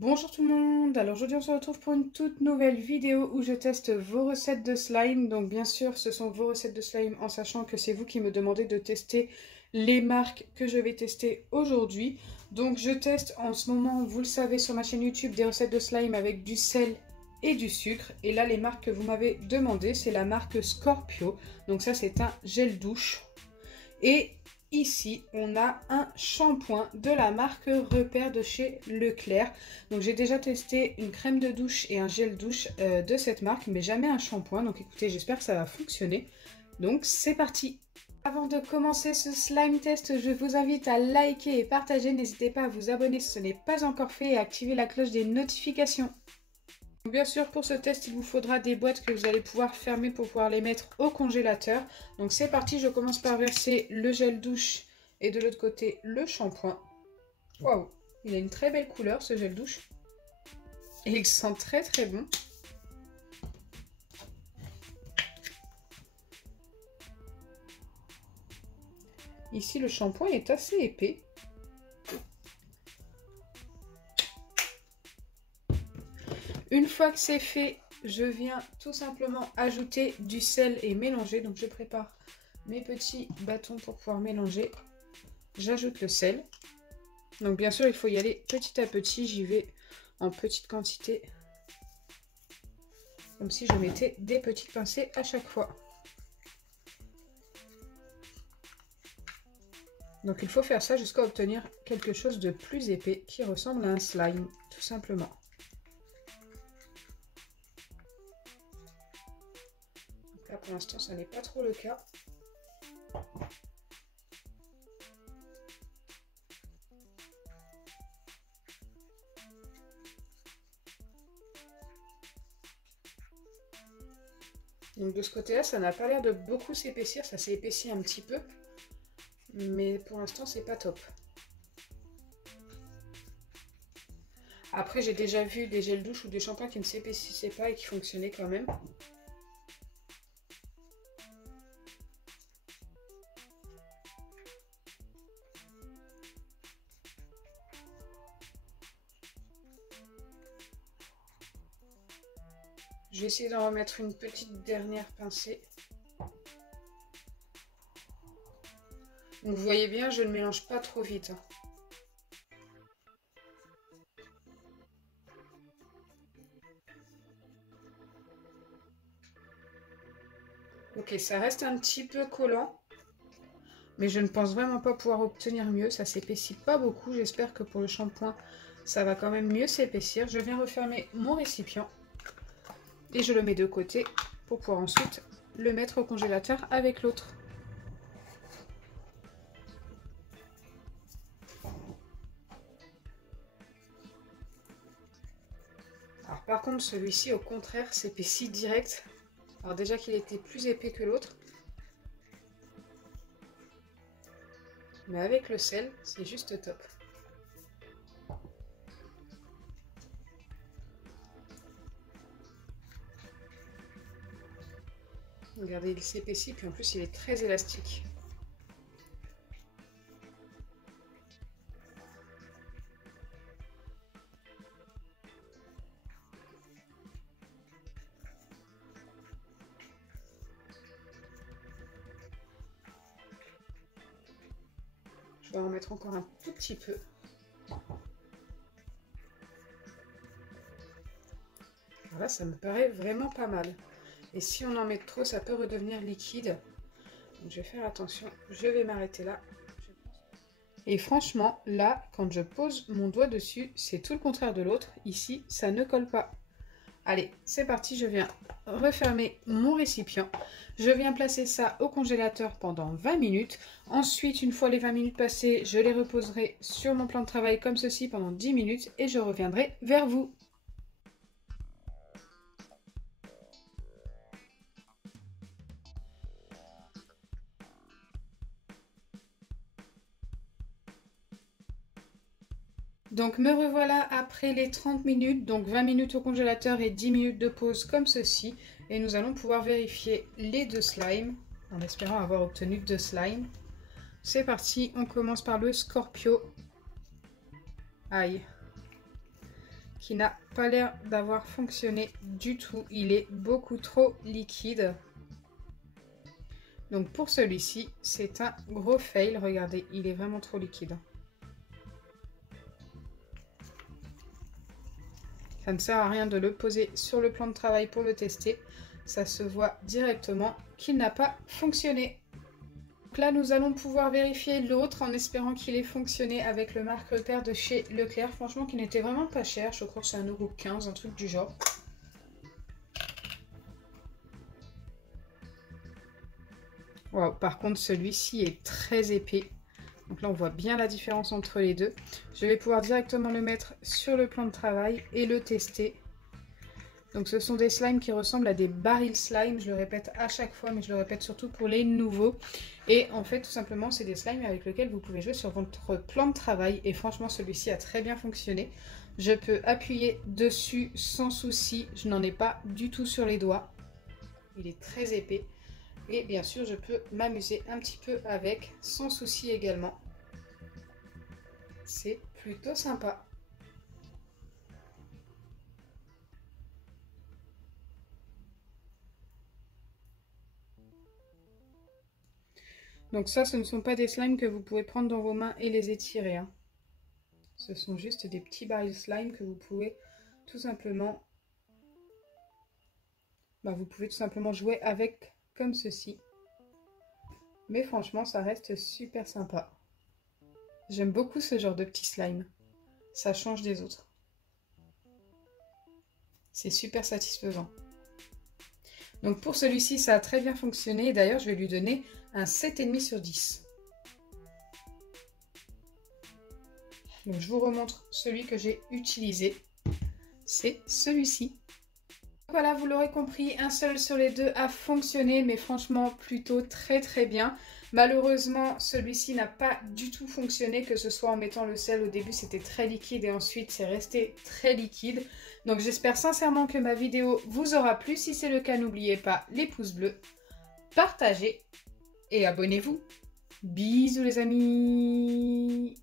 Bonjour tout le monde, alors aujourd'hui on se retrouve pour une toute nouvelle vidéo où je teste vos recettes de slime. Donc bien sûr ce sont vos recettes de slime en sachant que c'est vous qui me demandez de tester les marques que je vais tester aujourd'hui. Donc je teste en ce moment, vous le savez, sur ma chaîne YouTube des recettes de slime avec du sel et du sucre. Et là les marques que vous m'avez demandé, c'est la marque Scorpio. Donc ça c'est un gel douche. Et ici, on a un shampoing de la marque Repère de chez Leclerc. Donc j'ai déjà testé une crème de douche et un gel douche de cette marque, mais jamais un shampoing. Donc écoutez, j'espère que ça va fonctionner. Donc c'est parti! Avant de commencer ce slime test, je vous invite à liker et partager. N'hésitez pas à vous abonner si ce n'est pas encore fait et à activer la cloche des notifications. Bien sûr, pour ce test, il vous faudra des boîtes que vous allez pouvoir fermer pour pouvoir les mettre au congélateur. Donc c'est parti, je commence par verser le gel douche et de l'autre côté le shampoing. Waouh, il a une très belle couleur ce gel douche. Et il sent très très bon. Ici le shampoing est assez épais. Une fois que c'est fait, je viens tout simplement ajouter du sel et mélanger. Donc je prépare mes petits bâtons pour pouvoir mélanger. J'ajoute le sel. Donc bien sûr, il faut y aller petit à petit. J'y vais en petite quantité. Comme si je mettais des petites pincées à chaque fois. Donc il faut faire ça jusqu'à obtenir quelque chose de plus épais qui ressemble à un slime, tout simplement. Donc là pour l'instant ça n'est pas trop le cas. Donc de ce côté-là, ça n'a pas l'air de beaucoup s'épaissir, ça s'est épaissi un petit peu. Mais pour l'instant, c'est pas top. Après, j'ai déjà vu des gels douche ou des shampoings qui ne s'épaississaient pas et qui fonctionnaient quand même. Je vais essayer d'en remettre une petite dernière pincée. Donc vous voyez bien, je ne mélange pas trop vite. Ok, ça reste un petit peu collant. Mais je ne pense vraiment pas pouvoir obtenir mieux. Ça s'épaissit pas beaucoup. J'espère que pour le shampoing, ça va quand même mieux s'épaissir. Je viens refermer mon récipient. Et je le mets de côté pour pouvoir ensuite le mettre au congélateur avec l'autre. Alors par contre celui-ci au contraire s'épaissit direct. Alors déjà qu'il était plus épais que l'autre. Mais avec le sel, c'est juste top. Regardez, il s'épaissit, puis en plus il est très élastique. Je vais en mettre encore un tout petit peu. Alors là, ça me paraît vraiment pas mal. Et si on en met trop, ça peut redevenir liquide. Donc je vais faire attention, je vais m'arrêter là. Et franchement, là, quand je pose mon doigt dessus, c'est tout le contraire de l'autre. Ici, ça ne colle pas. Allez, c'est parti, je viens refermer mon récipient. Je viens placer ça au congélateur pendant 20 minutes. Ensuite, une fois les 20 minutes passées, je les reposerai sur mon plan de travail comme ceci pendant 10 minutes et je reviendrai vers vous. Donc me revoilà après les 30 minutes, donc 20 minutes au congélateur et 10 minutes de pause comme ceci. Et nous allons pouvoir vérifier les deux slimes, en espérant avoir obtenu deux slimes. C'est parti, on commence par le Scorpio. Aïe. qui n'a pas l'air d'avoir fonctionné du tout. Il est beaucoup trop liquide. Donc pour celui-ci, c'est un gros fail. Regardez, il est vraiment trop liquide. Ça ne sert à rien de le poser sur le plan de travail pour le tester. Ça se voit directement qu'il n'a pas fonctionné. Donc là, nous allons pouvoir vérifier l'autre en espérant qu'il ait fonctionné avec le marque-repère de chez Leclerc. Franchement, qui n'était vraiment pas cher. Je crois que c'est 1,15 €, un truc du genre. Wow, par contre, celui-ci est très épais. Donc là, on voit bien la différence entre les deux. Je vais pouvoir directement le mettre sur le plan de travail et le tester. Donc ce sont des slimes qui ressemblent à des barils slime. Je le répète à chaque fois, mais je le répète surtout pour les nouveaux. Et en fait, tout simplement, c'est des slimes avec lesquels vous pouvez jouer sur votre plan de travail. Et franchement, celui-ci a très bien fonctionné. Je peux appuyer dessus sans souci. Je n'en ai pas du tout sur les doigts. Il est très épais. Et bien sûr, je peux m'amuser un petit peu avec, sans souci également. C'est plutôt sympa. Donc ça, ce ne sont pas des slimes que vous pouvez prendre dans vos mains et les étirer, hein. Ce sont juste des petits barils slime que vous pouvez tout simplement... vous pouvez tout simplement jouer avec comme ceci. Mais franchement, ça reste super sympa. J'aime beaucoup ce genre de petits slime. Ça change des autres. C'est super satisfaisant. Donc pour celui-ci, ça a très bien fonctionné. D'ailleurs, je vais lui donner un 7,5 sur 10. Donc je vous remontre celui que j'ai utilisé. C'est celui-ci. Voilà, vous l'aurez compris, un seul sur les deux a fonctionné, mais franchement plutôt très bien. Malheureusement, celui-ci n'a pas du tout fonctionné, que ce soit en mettant le sel. Au début, c'était très liquide et ensuite, c'est resté très liquide. Donc j'espère sincèrement que ma vidéo vous aura plu. Si c'est le cas, n'oubliez pas les pouces bleus, partagez et abonnez-vous. Bisous les amis!